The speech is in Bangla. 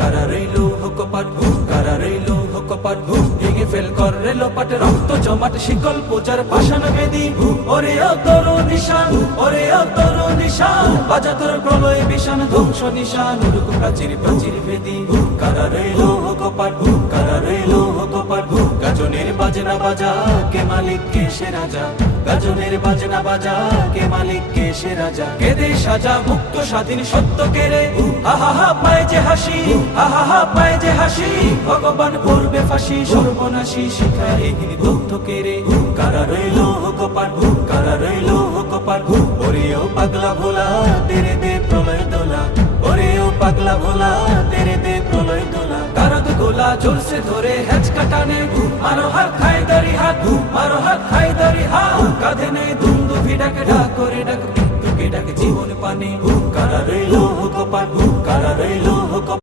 কারা রইলো হুকপাট কারা রইলো হুকপাট ভেঙে ফেল কর রেলোপাট রক্ত জমাট শিকল পূজার পাষাণ বেদী ওরে ও তোর নিশান ওরে ও তোর নিশান বাজা তোর প্রলয় বিশান ধ্বংস নিশান উড়ুক প্রাচীর প্রাচীর ভেদী কারা রইলো হুকপাট কারা রইলো হুকপাট গাজনের বাজনা বাজা কে মালিক কে সে রাজা গাজনের বাজনা বাজা কে মালিক কে সে রাজা কেদে সাজা মুক্ত স্বাধীন সত্য কেড়ে আহা হা পায় যে হাসি আহা হা পায় যে হাসি ভগবান পূর্বে ফাঁসি সর্বনাশী শিখায় এগিয়ে দগ্ধ কেড়ে কারা রইলো হুকপাট কারা রইলো হুকপাট ওরে ও পাগলা ভোলা তেরে দে প্রলয় দোলা ওরে ও পাগলা ভোলা তেরে দে প্রলয় দোলা কারদ গোলা জোর সে ধরে হেঁচ কাটানে মারো হাত খায় দারি হাত মারো হাত খায় দারি হাত কাঁধে নেই দুন্দু ভিডাকে ডাক করে ডাক মৃত্যুকে ডাক জীবন পানে কারা রইলো হুকপাট কারা রইলো